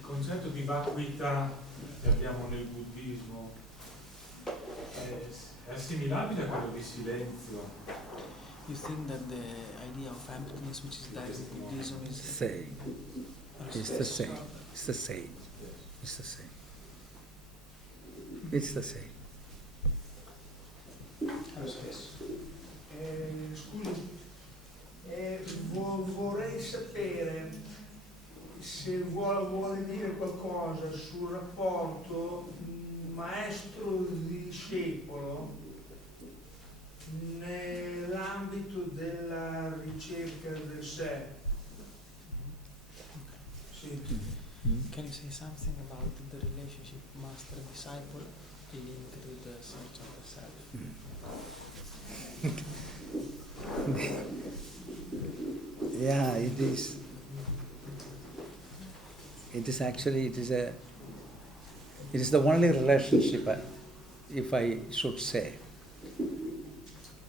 concetto di vacuità che abbiamo nel buddismo è assimilabile a quello di silenzio? You think that the idea of emptiness, which is there in Buddhism, is Same. It's the same. It's the same. It's the same. It's the same. È lo stesso. Scusi, vorrei sapere se vuole dire qualcosa sul rapporto maestro-discepolo nell'ambito della ricerca del sé. Sì. Can you say something about the relationship master-disciple linked to the search of the self? Yeah, it is. It is actually, it is the only relationship, if I should say,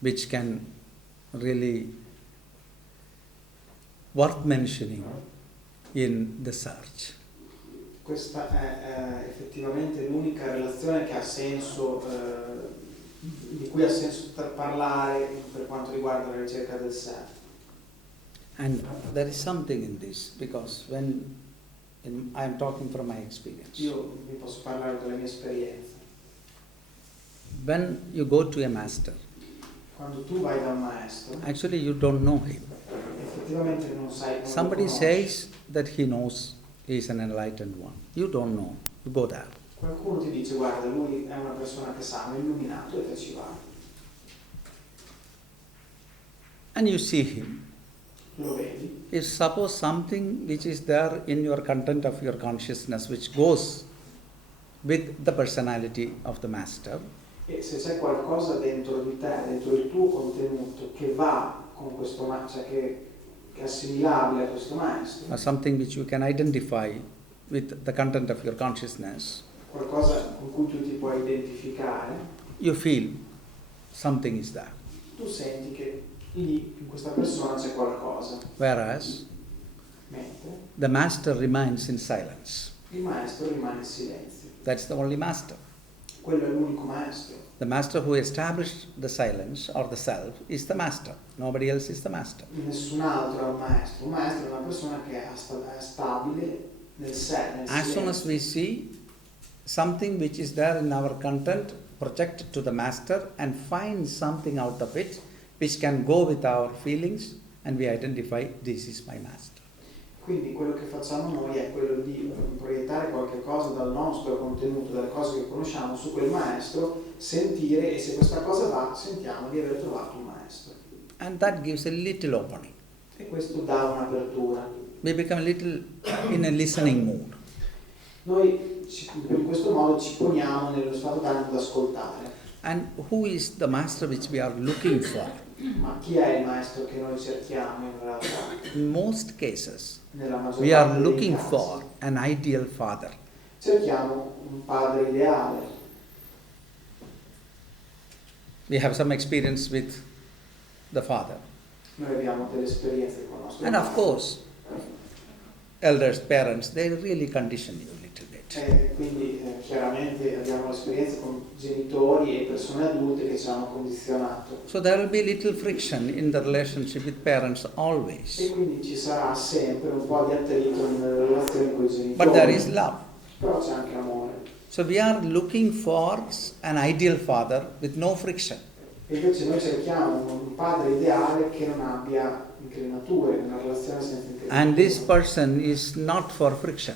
which can really worth mentioning in the search. Questa è effettivamente l'unica relazione che ha senso, di cui ha senso parlare per quanto riguarda la ricerca del sé. And there is something in this, because when I am talking from my experience. Io vi posso parlare della mia esperienza. When you go to a master, Quando tu vai da un maestro, actually you don't know him. effettivamente non sai come Somebody lo conosci. says that he knows he is an enlightened one. You don't know. You go there. Qualcuno ti dice guarda lui è una persona che sa, è illuminato, e te ci vai. And you see him. Lo vedi. If suppose something which is there in your content of your consciousness which goes with the personality of the master, E se c'è qualcosa dentro di te, dentro il tuo contenuto che va con questo maestro, cioè che è assimilabile a questo maestro, or something which you can identify with the content of your consciousness, qualcosa con cui tu ti puoi identificare, you feel something is there. tu senti che lì in questa persona c'è qualcosa, Whereas mentre the master remains in silence. il maestro rimane in silenzio. That's the only master. Quello è l'unico maestro. The master who established the silence or the self is the master. Nobody else is the master. Nessun altro è un maestro. Un maestro è una persona che è stabile nel sé, nel As soon as silenzio. we see something which is there in our content, project it to the master and find something out of it which can go with our feelings, and we identify this is my master. Quindi quello che facciamo noi è quello di proiettare qualche cosa dal nostro contenuto, dalle cose che conosciamo su quel maestro, sentire, e se questa cosa va, sentiamo di aver trovato un maestro. And that gives a little opening. E questo dà un'apertura. We become a little in a listening mood. Noi in questo modo ci poniamo nello stato d'animo ad ascoltare. And who is the master which we are looking for? Ma chi è il maestro che noi cerchiamo in realtà? In most cases, Nella maggior we parte are dei looking casi. for an ideal father. Cerchiamo un padre ideale. We have some experience with the father. Noi abbiamo delle esperienze con il nostro And of padre. course, elders, parents, they really condition you a little bit. Quindi chiaramente abbiamo l'esperienza con genitori e persone adulte che ci hanno condizionato. So there will be little friction in the relationship with parents E always. quindi ci sarà sempre un po' di attrito nelle relazioni con i genitori. But there is love. Però c'è anche amore. So we are looking for an ideal father with no friction. E invece noi cerchiamo un padre ideale che non abbia incrinature, una relazione senza incrinature. And this person is not for friction.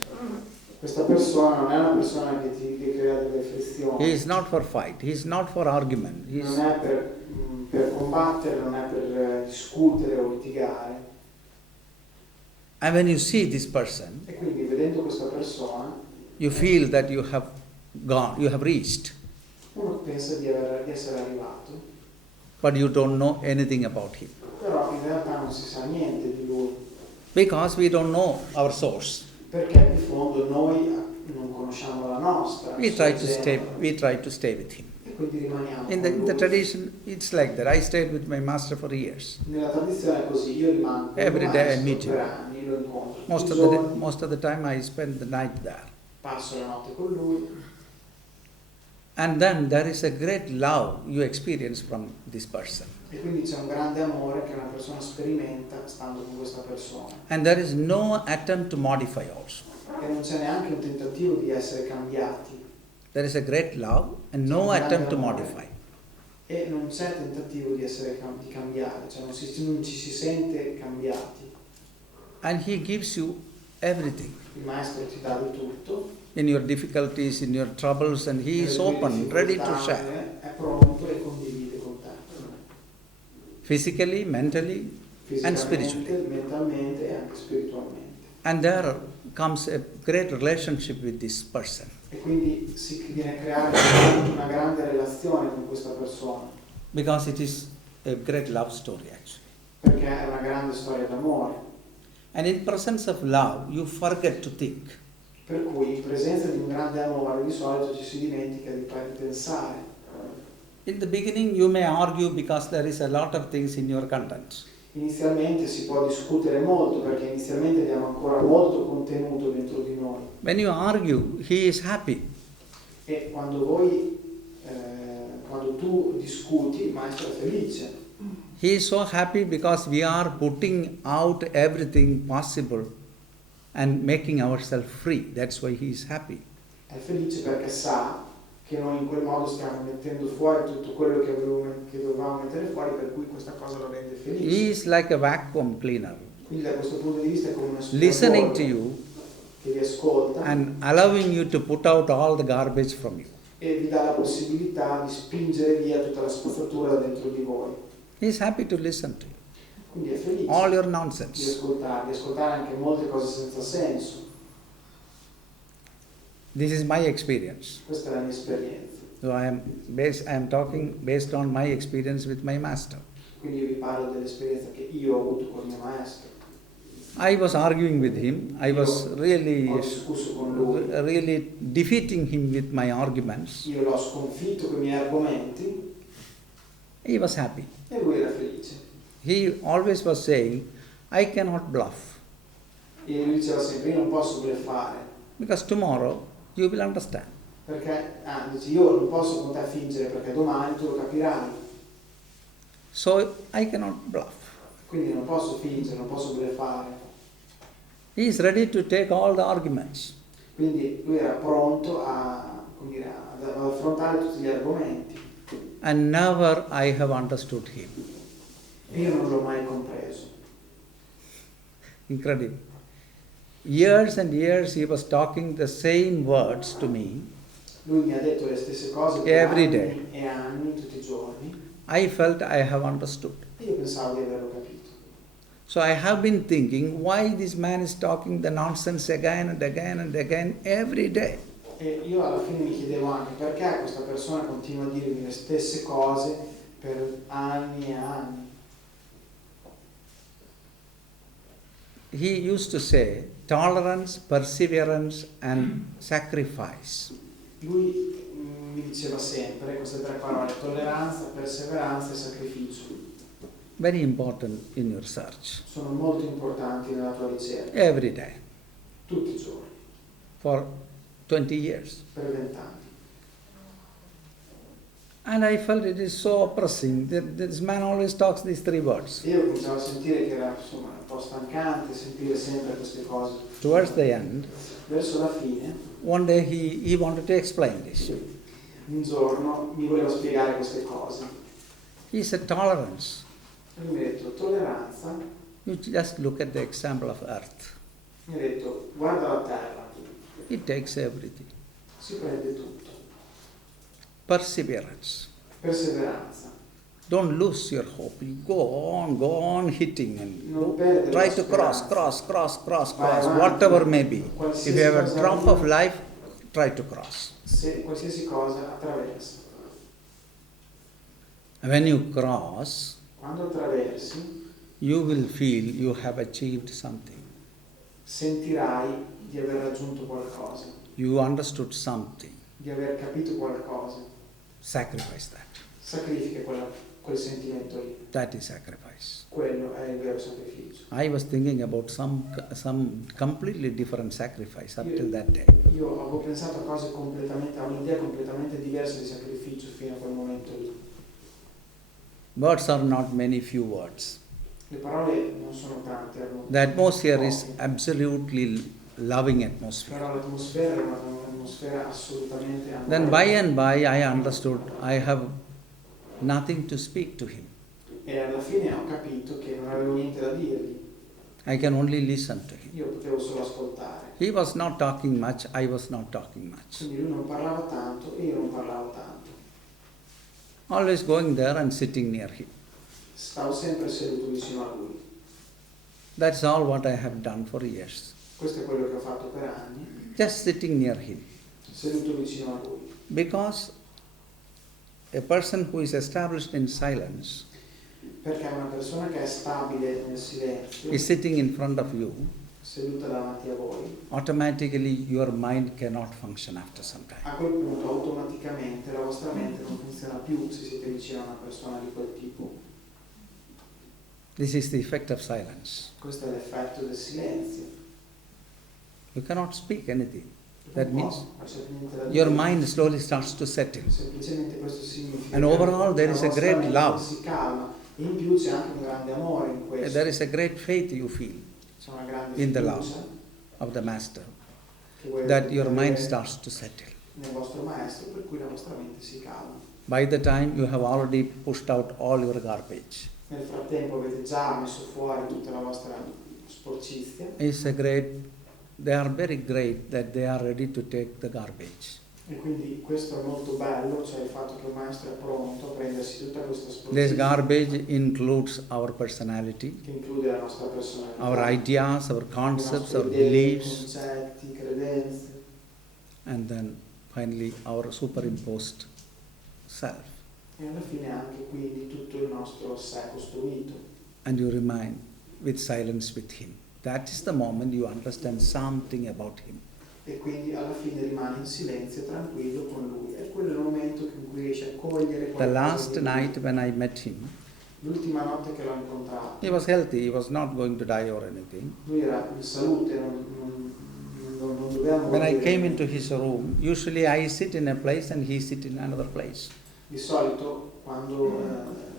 Questa persona non è una persona che crea delle frizioni. He is not for fight. He is not for argument. He is, Non è per combattere, non è per discutere o litigare. and when you see this person, E quindi vedendo questa persona, you feel that you have gone, you have reached, uno pensa di essere arrivato, but you don't know anything about him. però in realtà non si sa niente di lui, Because we don't know our source. perché di fondo noi non conosciamo la nostra. We try to sorgente. stay with him. E quindi rimaniamo In con the lui. tradition, it's like that. I stayed with my master for years. Nella tradizione è così, io rimango con il Every day I maestro meet him. per anni, lo incontro tutti Most i of the giorni, most of the time, I spend the night there. passo la notte con lui. And then there is a great love you experience from this person. E quindi c'è un grande amore che una persona sperimenta stando con questa persona. And there is no attempt to modify also. E non c'è neanche un tentativo di essere cambiati. There is a great love and C'è no un grande attempt to amore. modify. E non c'è tentativo di essere di cambiare, cioè non ci si sente cambiati. And he gives you everything. Il maestro ti dà di tutto. In your difficulties, in your troubles, and he is open, ready to share. È pronto e condivide con te. Physically, mentally, and spiritually. Fisicamente, mentalmente e anche spiritualmente. And there comes a great relationship with this person. E quindi si viene a creare una grande relazione con questa persona, Because it is a great love story actually. perché è una grande storia d'amore. And in presence of love, you forget to think. Per cui in presenza di un grande amore di solito ci si dimentica di pensare. In the beginning, you may argue because there is a lot of things in your content. Inizialmente si può discutere molto perché inizialmente abbiamo ancora molto contenuto dentro di noi. When you argue, he is happy. E quando tu discuti, il maestro è felice. He is so happy because we are putting out everything possible and making ourselves free. That's why he is happy. È felice perché sa che noi in quel modo stiamo mettendo fuori tutto quello che dovevamo mettere fuori, per cui questa cosa lo rende He felice. is like a vacuum cleaner, Quindi da questo punto di vista è come un listening to aspiratore you che vi ascolta and allowing you to put out all the garbage from you. e vi dà la possibilità di spingere via tutta la spazzatura da dentro di voi. He is happy to listen to you. Quindi è felice All your di nonsense. ascoltare anche molte cose senza senso. This is my experience. Questa è la mia esperienza. So I am talking based on my experience with my master. Quindi io vi parlo dell'esperienza che io ho avuto con il mio maestro. I was arguing with him. I was really, Ho discusso con lui. really defeating him with my arguments. Io l'ho sconfitto con i miei argomenti He was happy. e lui era felice. He always was saying, I cannot bluff E lui diceva sempre, io non posso bluffare, because tomorrow you will understand. perché, dice, io non posso con te fingere perché domani tu lo capirai. So I cannot bluff. Quindi non posso fingere, non posso bluffare. He is ready to take all the arguments. Quindi lui era pronto ad affrontare tutti gli argomenti. And never I have understood him. E io non l'ho mai compreso. Incredible. Years and years he was talking the same words to me. Lui mi ha detto le stesse cose per Every anni day. e anni, tutti i giorni. I felt I have understood. E io pensavo di averlo capito. So I have been thinking why this man is talking the nonsense again and again and again every day. E io alla fine mi chiedevo anche perché questa persona continua a dirmi le stesse cose per anni e anni. He used to say tolerance, perseverance and sacrifice. Lui mi diceva sempre queste tre parole: tolleranza, perseveranza e sacrificio. Very important in your search. Sono molto importanti nella tua ricerca, Every day. tutti i giorni, For 20 years. per 20 anni. And I felt it is so oppressing that this man always talks these three words. Io cominciavo a sentire che era insomma un po' stancante sentire sempre queste cose. Towards the end, Verso la fine, one day he wanted to explain this. un giorno mi voleva spiegare queste cose. He said tolerance. E lui mi ha detto tolleranza, You just look at the example of earth. mi ha detto guarda la terra, It takes everything. si prende tutto. Perseverance. Perseveranza, Don't lose your hope. You go on hitting and non perdere try la to speranza. cross, Vai avanti. whatever may be. If Qualsiasi you have a cosa drop arriva, of life, try to cross. se qualsiasi cosa attraversa. When you cross, Quando attraversi, you will feel you have achieved something. sentirai di aver raggiunto qualcosa, You understood something. di aver capito qualcosa. Sacrifice that. Sacrifica quel sentimento lì. That is sacrifice. Quello è il vero sacrificio. I was thinking about some completely different sacrifice up till that day. Io avevo pensato a cose completamente, a un'idea completamente diversa di sacrificio fino a quel momento lì. Words are not many, few words. Le parole non sono tante. The atmosphere is absolutely loving atmosphere. Però l'atmosfera è un'atmosfera assolutamente amorosa. Then by and by I understood I have nothing to speak to him. E alla fine ho capito che non avevo niente da dirgli. I can only listen to him. Io potevo solo ascoltare. He was not talking much, I was not talking much. Quindi lui non parlava tanto e io non parlavo tanto. Always going there and sitting near him. Stavo sempre seduto vicino a lui. That's all what I have done for years. Questo è quello che ho fatto per anni. Just sitting near him. Seduto vicino a lui. Because a person who is established in silence Perché una persona che è stabile nel silenzio, is sitting in front of you, seduta davanti a voi, automatically your mind cannot function after some time. a quel punto automaticamente la vostra mente non funziona più se siete vicino a una persona di quel tipo. This is the effect of silence. Questo è l'effetto del silenzio. You cannot speak anything. That Non means c'è niente da dire. your mind slowly starts to settle. Semplicemente questo significa And overall there is a la vostra great mente love. si calma. In più c'è anche un grande amore in questo. There is a great faith you feel C'è una grande in the fiducia love of the Master, che voi that your mind avete starts to settle. nel vostro maestro, per cui la vostra mente si calma. By the time you have already pushed out all your garbage. Nel frattempo avete già messo fuori tutta la vostra sporcizia. It's a great, they are very great that they are ready to take the garbage. E quindi questo è molto bello, cioè il fatto che un maestro è pronto a prendersi tutta questa This sporcizia garbage includes our personality, che include la nostra personalità, our ideas, our le concepts, nostre our idee, beliefs, concetti, credenze, and then finally our superimposed self. e alla fine anche quindi tutto il nostro sé costruito. And you remain with silence with him. That is the moment you understand something about him. E quindi alla fine rimane in silenzio, tranquillo con lui. E quello è il momento in cui riesce a cogliere The qualcosa last di lui. night when I met him, L'ultima notte che l'ho incontrato, he was healthy, he was not going to die or anything. lui era in salute, non doveva When I morire. came into his room, usually I sit in a place and he sit in another place. Di solito quando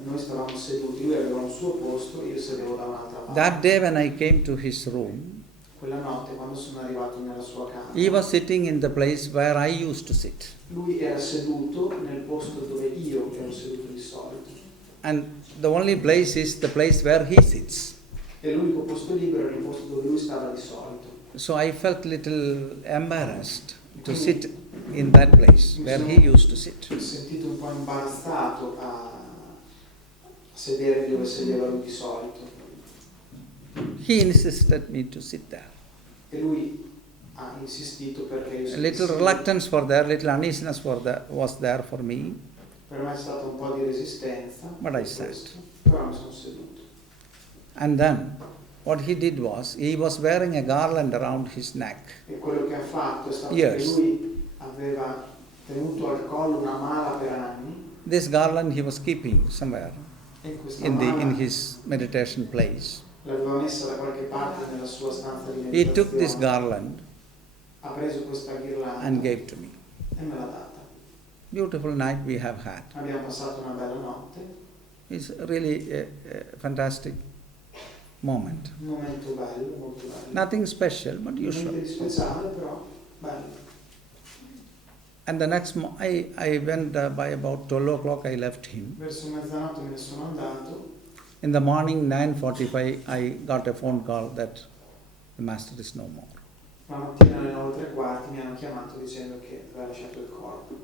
noi stavamo seduti, lui aveva un suo posto, io sedevo da un'altra parte. That day when I came to his room, Quella notte, quando sono arrivato nella sua camera, he was sitting in the place where I used to sit. lui era seduto nel posto dove io ero seduto di solito. And the only place is the place where he sits. E l'unico posto libero era il posto dove lui stava di solito. So I felt little embarrassed to sit in that place where he used to sit. Mi sono sentito un po' imbarazzato a sedere dove sedeva lui di solito. He insisted me to sit there. E lui ha insistito perché io A little reluctance for there, little uneasiness was there for me, Per me è stata un po' di resistenza, but I per sat. questo, però mi sono seduto. And then what he did was, he was wearing a garland around his neck. E quello che ha fatto è stato Yes. che lui aveva tenuto al collo una mala per anni, This garland he was keeping somewhere e questa in mala his meditation place. l'aveva messa da qualche parte nella sua stanza di He took this meditazione. garland Ha preso questa ghirlanda and gave to me. e me l'ha data. Beautiful night we have had. Abbiamo passato una bella notte, It's really a fantastic moment. un momento bello, molto bello. Nothing special, but Niente usual. di speciale, però bello. And the next I went by about 12 o'clock I left him. Verso mezzanotte me ne sono andato. In the morning 9:45 I got a phone call that the master is no more. La mattina alle 9:15 mi hanno chiamato dicendo che aveva lasciato il corpo.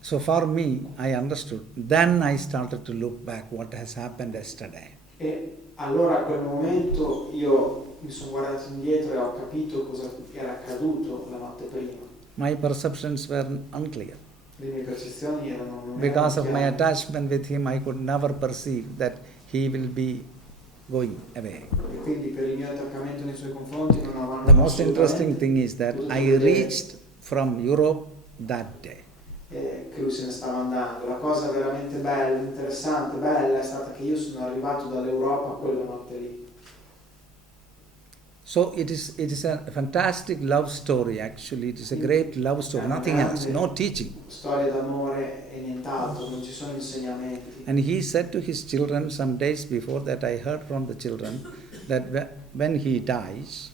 So for me, I understood. Then I started to look back what has happened yesterday. E allora a quel momento io mi sono guardato indietro e ho capito cosa era accaduto la notte prima. My perceptions were unclear. Le mie percezioni non Because of erano my chiare. attachment with him, I could never perceive that he will be going away. E quindi per il mio attaccamento nei suoi confronti non avevano The most interesting thing is that I reached from Europe that day. E che lui se ne stava andando. La cosa veramente bella, interessante, bella è stata che io sono arrivato dall'Europa quella notte lì. So it is a fantastic love story actually. It is a great love story, nothing else, no teaching. Storia d'amore e nient'altro, non ci sono insegnamenti. And he said to his children some days before that, I heard from the children that when he dies,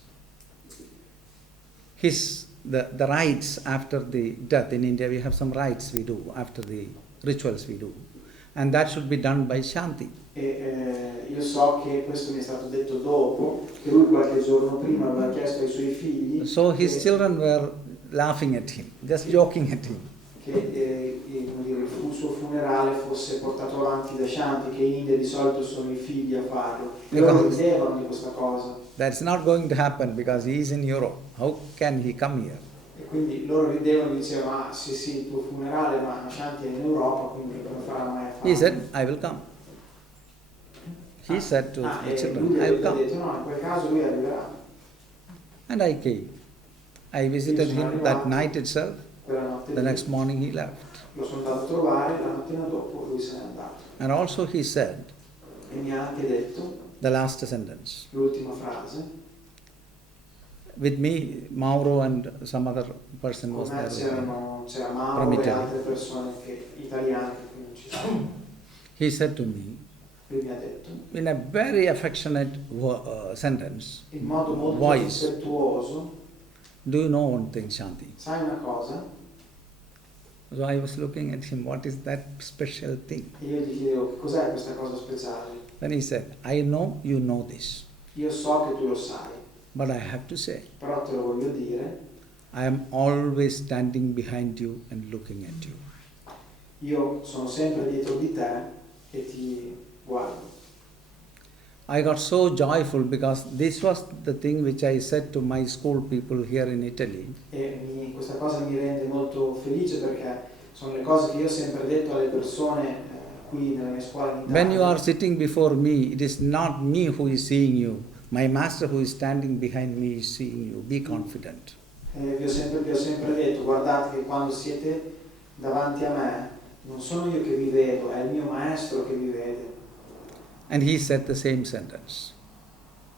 the rites after the death, in India we have some rites we do after the rituals we do, and that should be done by Shanti. Io so che questo mi è stato detto dopo, che lui qualche giorno prima aveva chiesto ai suoi figli. So his children were laughing at him, just joking at him. Che il suo funerale fosse portato avanti da Shanti, che in India di solito sono i figli a farlo. Loro ridevano di questa cosa. That's not going to happen because he is in Europe. How can he come here? E quindi loro ridevano e dicevano, ah sì sì, il tuo funerale, ma Shanti è in Europa, quindi come farà mai a farlo? He said, I will come. He said to the children, lui I will ha come. detto, no, in quel caso lui arriverà. And I came. I visited him that night itself. Quella notte The next morning he left. lo sono andato a trovare, la mattina dopo lui se n'è andato. And also he said E mi ha anche detto the last sentence. l'ultima frase. With me, Mauro and some other person was Con me there. c'era Mauro From e Italy. altre persone italiane che qui non ci sono. He said to me, Lui mi ha detto, in a very affectionate sentence, in modo molto voice, rispettuoso, do you know one thing, Shanti? sai una cosa? So I was looking at him, what is that special thing? E io gli chiedevo, che cos'è questa cosa speciale? Then he said, I know you know this, Io so che tu lo sai, but I have to say, però te lo voglio dire, I am always standing behind you and looking at you. io sono sempre dietro di te e ti guardo. I got so joyful because this was the thing which I said to my school people here in Italy. Questa cosa mi rende molto felice perché sono le cose che io ho sempre detto alle persone qui nella mia scuola in Italia. When you are sitting before me, it is not me who is seeing you. My master who is standing behind me is seeing you. Be confident. Vi ho sempre detto, guardate che quando siete davanti a me, non sono io che vi vedo, è il mio maestro che vi vede. And he said the same sentence.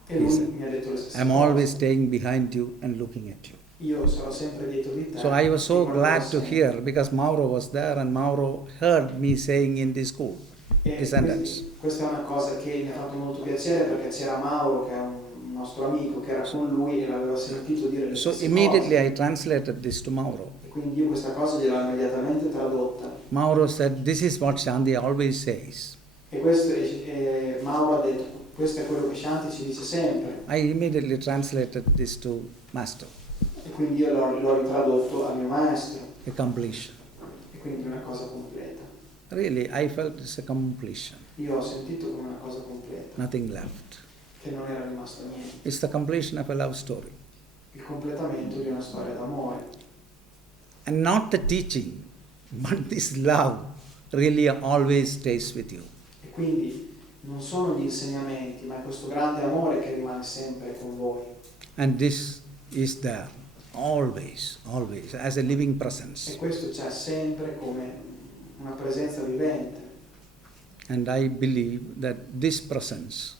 E lui mi ha detto le stesse I'm cose. always staying behind you and looking at you. Io sarò sempre dietro di te. So I was so ti guarderò glad to sempre. hear because Mauro was there and Mauro heard me saying in the school the sentence. Questa è una cosa che mi ha fatto molto piacere perché c'era Mauro che è un nostro amico che era con lui e l'aveva sentito dire le So stesse immediately cose. I translated this to Mauro. E quindi io questa cosa gliel'ho immediatamente tradotta. Mauro said, this is what Shanti always says. E questo, Mauro ha detto, questo è quello che Shanti ci dice sempre. I immediately translated this to Master, E quindi io l'ho ritradotto al mio maestro. a completion. E quindi una cosa completa. Really, I felt it's a completion, Io ho sentito come una cosa completa, nothing left. che non era rimasto niente. It's the completion of a love story. Il completamento di una storia d'amore. And not the teaching, but this love really always stays with you. E quindi non sono gli insegnamenti, ma è questo grande amore che rimane sempre con voi. And this is there, always, always, as a living presence. E questo c'è sempre come una presenza vivente. And I believe that this presence,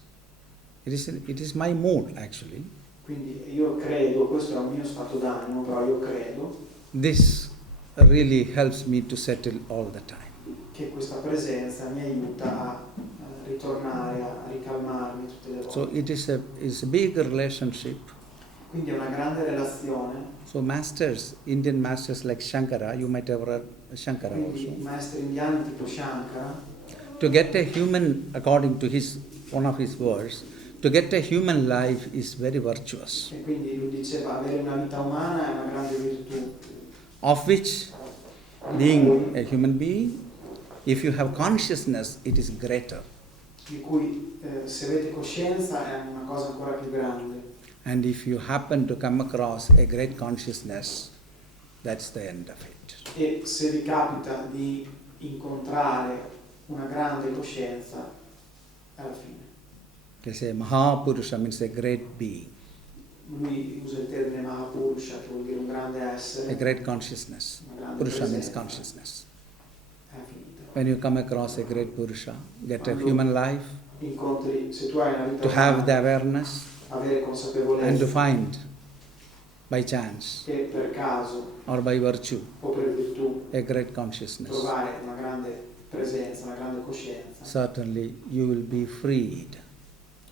it is my mood actually. Quindi io credo, questo è un mio stato d'animo, però io credo This really helps me to settle all the time. che questa presenza mi aiuta a ritornare, a ricalmarmi tutte le volte. So it's a big relationship. Quindi è una grande relazione. So masters, Indian masters like Shankara, you might have read Shankara Quindi also. maestri indiani tipo Shankara, To get a human, according to one of his words, to get a human life is very virtuous, e quindi lui diceva avere una vita umana è una grande virtù, of which, being a human being, if you have consciousness, it is greater. di cui se avete coscienza è una cosa ancora più grande. And if you happen to come across a great consciousness, that's the end of it. E se vi capita di incontrare una grande coscienza, è la fine. They say Mahapurusha means a great being, Lui usa il termine Mahapurusha, che vuol dire un grande essere, a great consciousness. una grande Purusha means presenza. consciousness. When you come across a great Purusha, get a human life, Incontri, se tu hai una vita to have umana, the awareness avere and to consapevolezza find by chance e per caso or by virtue o per virtù a great consciousness, trovare una grande presenza, una grande coscienza, certainly you will be freed.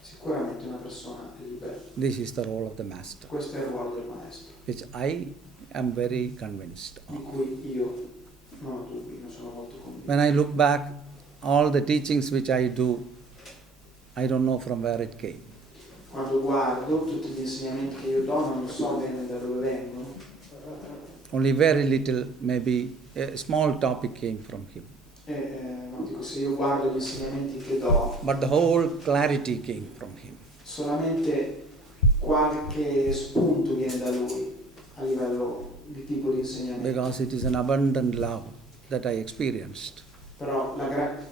sicuramente una persona è libera. This is the role of the Master, Questo è il ruolo del Maestro, which I am very convinced di of. cui io non ho dubbi, non sono molto convinto. When I look back, all the teachings which I do, I don't know from where it came. Quando guardo tutti gli insegnamenti che io do, non so bene da dove vengono. Only very little, maybe a small topic came from him. Non dico, se io guardo gli insegnamenti che do, But the whole clarity came from him. solamente qualche spunto viene da lui a livello di tipo di insegnamento. Because it is an abundant love that I experienced. Però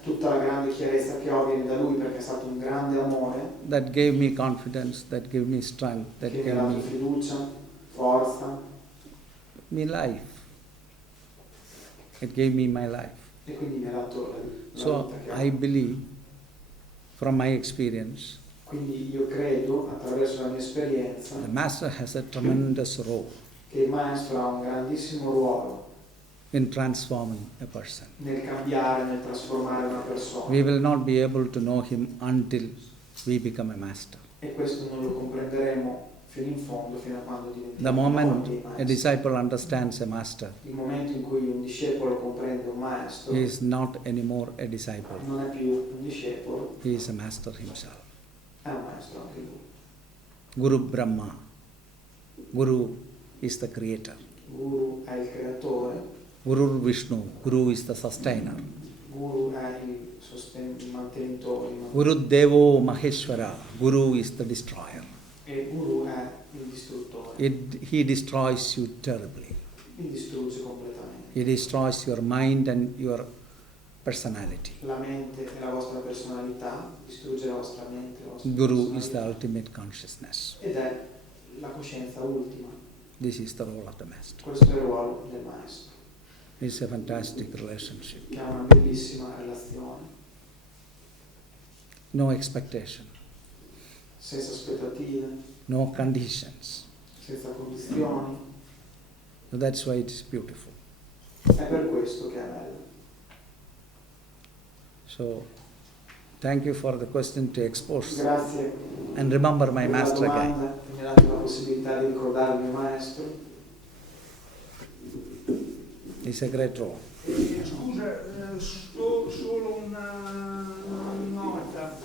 tutta la grande chiarezza che ho viene da lui perché è stato un grande amore That gave me confidence, that gave me strength, that che mi ha gave dato fiducia, forza me life. It gave me my life. e quindi mi ha dato la So vita che ho. I believe, from my experience, Quindi io credo, attraverso la mia esperienza, the Master has a tremendous role che il Maestro ha un grandissimo ruolo in transforming a person. nel cambiare, nel trasformare una persona. We will not be able to know him until we become a master. E questo non lo comprenderemo fino in fondo, fino a quando The diventiamo moment dei a maestri. disciple understands a master, Il momento in cui un discepolo comprende un maestro, he is not anymore a disciple. non è più un discepolo, He is a master himself. è un maestro anche lui. Guru Brahma. Guru is the creator. Guru è il creatore, Guru Vishnu. Guru is the sustainer. Guru è il mantenitore, Guru Devo Maheshwara. Guru is the destroyer. e Guru è il distruttore. He destroys you terribly. Mi distrugge completamente. He destroys your mind and your personality. La mente e la vostra personalità, distrugge la vostra mente, la vostra Guru is personalità. the ultimate consciousness. Ed è la coscienza ultima. This is the role of the Master. Questo è il ruolo del Maestro, It's a fantastic relationship. che ha una bellissima relazione, No expectation, senza aspettative, no conditions. senza condizioni. So that's why it is beautiful. È per questo che è bello. So thank you for the question to expose. Grazie And remember my per la Master again. domanda che mi ha dato la possibilità di ricordare il mio Maestro. It's a great role. Scusa, solo una nota.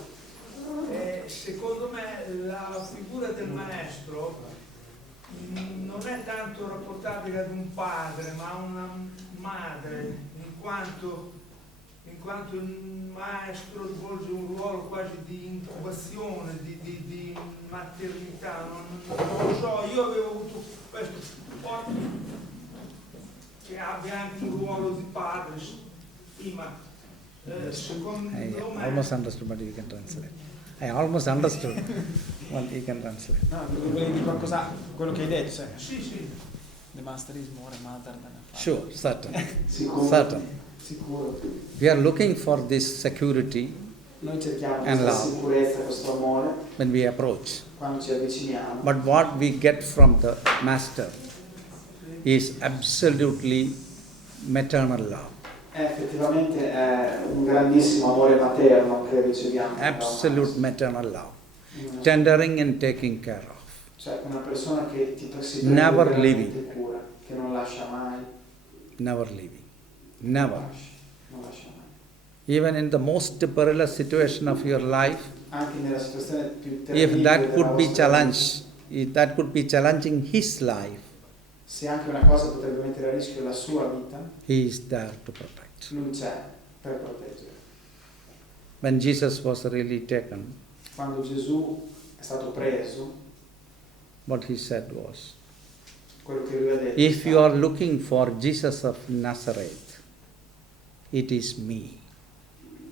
Secondo me la figura del maestro non è tanto rapportabile ad un padre, ma a una madre, in quanto il maestro svolge un ruolo quasi di incubazione, di maternità. Non lo so, io avevo avuto questo, poi che abbia anche un ruolo di padre, sì, ma secondo I me... almost understood, but you can translate. I almost understood, but you can translate. No, volevi dire qualcosa, quello che hai detto, sai? Sì, sì. The master is more a mother than a father. Sure, certain. Sicuro. Certain. Sicuro. We are looking for this security Noi cerchiamo And questa love. sicurezza, questo amore when we approach. quando ci avviciniamo. But what we get from the Master is absolutely maternal love. Effettivamente è un grandissimo amore materno che riceviamo. Absolute maternal love. Tendering and taking care of. Cioè una persona che ti si Never prende leaving. veramente cura, che non lascia mai. Never leaving. Never. Non lascia mai. Even in the most perilous situation of your life, Anche nella situazione più terribile if that della could be vostra challenged, if that could be challenging his life, vita, se anche una cosa potrebbe mettere a rischio la sua vita, he is there to protect. lui c'è per proteggere. When Jesus was really taken, Quando Gesù è stato preso, what he said was, quello che lui ha detto, if you are looking for Jesus of Nazareth, it is me.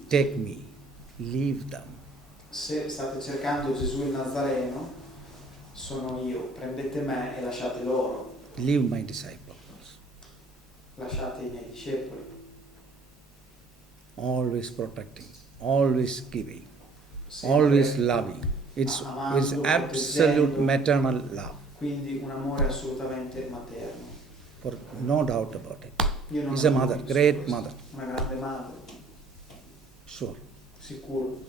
Take me. Leave them. se state cercando Gesù il Nazareno, sono io, prendete me e lasciate loro, Leave my disciples. lasciate i miei discepoli. always protecting, always giving, sempre always loving. It's amando, absolute proteggendo. maternal love, Quindi un amore assolutamente materno. for no doubt about it. Io non Is a ho mother, dubbi su great questo. mother, Una grande madre, sure. sicuro.